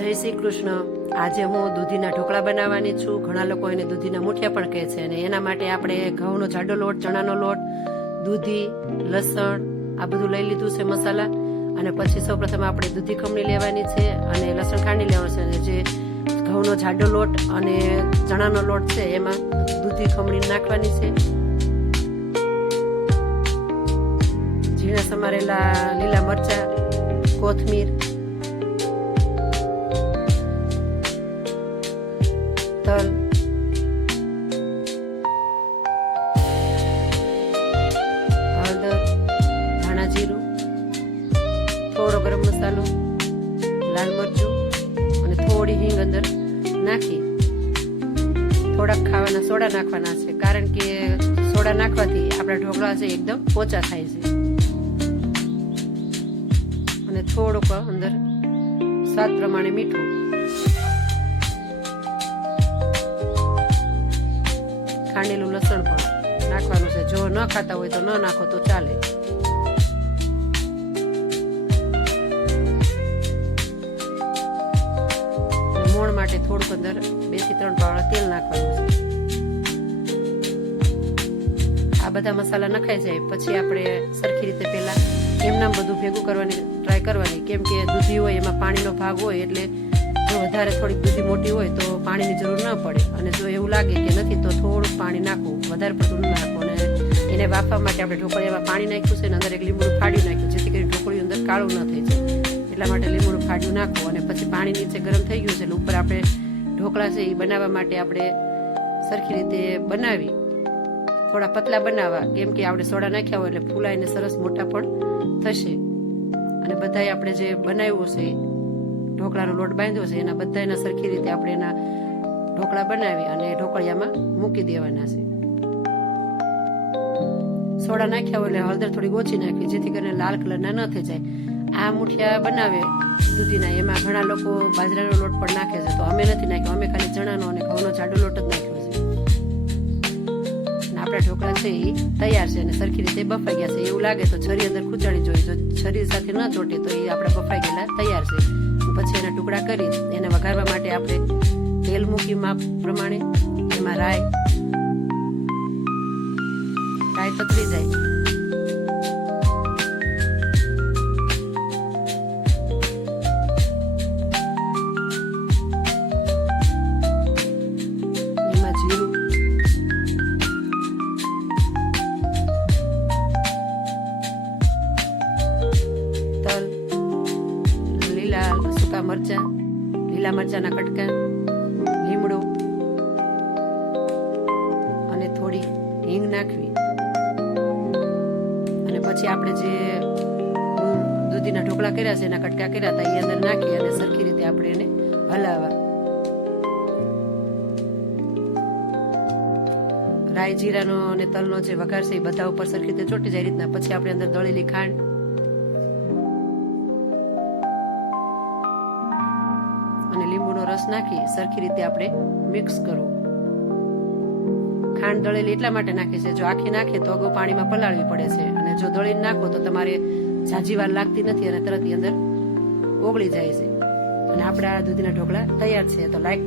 જય શ્રી કૃષ્ણ. આજે હું દૂધીના ઢોકળા બનાવવાની છું. ઘણા લોકો એને દૂધીના મુઠિયા પણ કહે છે. અને એના માટે આપણે ઘઉંનો જાડો લોટ, ચણાનો લોટ, દૂધી, લસણ આ બધું લઈ લીધું છે મસાલા. અને પછી સૌપ્રથમ આપણે દૂધી ખમણી લેવાની છે અને લસણ ખાંડી લેવાનું છે. અને જે ઘઉંનો જાડો લોટ અને ચણાનો લોટ છે એમાં દૂધી ખમણી નાખવાની છે. ઝીણા સમારેલા લીલા મરચા, કોથમીર, તલ, હળદર, ધાણા જીરું, થોડો ગરમ મસાલો, લાલ મરચું અને થોડી હિંગ અંદર નાખી થોડાક ખાવાના સોડા નાખવાના છે. કારણ કે સોડા નાખવાથી આપણા ઢોકળા છે એકદમ પોચા થાય છે. અને થોડુંક અંદર સ્વાદ પ્રમાણે મીઠું, ખાંડેલું લસણ પણ નાખવાનું છે. જો ન ખાતા હોય તો ન નાખો તો ચાલે. મોણ માટે થોડુંક અંદર 2 થી 3 પાવડા તેલ નાખવાનું છે. આ બધા મસાલા નખાઈ જાય પછી આપણે સરખી રીતે પેલા એમનામ બધું ભેગું કરવાની ટ્રાય કરવાની. કેમ કે દૂધી હોય એમાં પાણીનો ભાગ હોય એટલે જો વધારે થોડીક દૂધી મોટી હોય તો પાણીની જરૂર ન પડે. અને જો એવું લાગે કે નથી તો થોડુંક પાણી નાખવું, વધારે પડતું ન નાખવું. અને એને બાફવા માટે આપણે ઢોકળીમાં પાણી નાખ્યું છે અને અંદર એક લીંબુનું ફાડ્યું નાખ્યું, જેથી કરીને ઢોકળીયું અંદર કાળું ન થઈ જાય. એટલા માટે લીંબુનું ફાડ્યું નાખવું. અને પછી પાણી નીચે ગરમ થઈ ગયું છે એટલે ઉપર આપણે ઢોકળા છે એ બનાવવા માટે આપણે સરખી રીતે બનાવી થોડા પતલા બનાવવા. કેમ કે આપણે સોડા નાખ્યા હોય એટલે ફૂલાઈને સરસ મોટા પણ થશે. અને બધાય આપણે જે બનાવ્યું છે ઢોકળાનો લોટ બાંધ્યો છે એના બધાના સરખી રીતે આપણે એના ઢોકળા બનાવી અને ઢોકળિયામાં મૂકી દેવાના છે. સોડા નાખ્યા હોય એટલે હળદર થોડી ઓછી નાખી, જેથી કરીને લાલ કલરના ન થઈ જાય. આ મુઠિયા બનાવે દૂધીના એમાં ઘણા લોકો બાજરાનો લોટ પણ નાખે છે, તો અમે નથી નાખ્યો. અમે ખાલી ચણાનો અને ઘઉંનો જાડો લોટ જ નાખ્યો છે. આપણા ઢોકળા છે એ તૈયાર છે અને સરખી રીતે બફાઈ ગયા છે. એવું લાગે તો છરી અંદર ખૂંચાડી જોઈએ. જો છરી સાથે ન ચોટે તો એ આપણા બફાઈ ગયેલા તૈયાર છે. પછી એના ટુકડા કરી એને વઘારવા માટે આપણે તેલ મૂકી માપ પ્રમાણે એમાં રાઈ તતરી જાય એમાં જીરું, તલ, સૂકા મરચા, લીલા મરચાના કટકા, લીમડો અને થોડી હિંગ નાખવી. અને પછી આપણે જે દૂધીના ઢોકળા કર્યા છે એના કટકા કર્યા હતા એ અંદર નાખી અને સરખી રીતે આપણે એને હલાવવા. રાઈ, જીરાનો અને તલનો જે વઘાર છે એ બધા ઉપર સરખી રીતે ચોટી જાય રીતના. પછી આપણે અંદર દળેલી ખાંડ, લીંબુનો રસ નાખી સરખી રીતે આપણે મિક્સ કરવું. ખાંડ દળેલી એટલા માટે નાખી છે, જો આખી નાખીએ તો અગાઉ પાણીમાં પલાળવી પડે છે. અને જો દળીને નાખો તો તમારે ઝાઝી વાર લાગતી નથી અને તરત અંદર ઓગળી જાય છે. અને આપણા દૂધીના ઢોકળા તૈયાર છે. તો લાઈક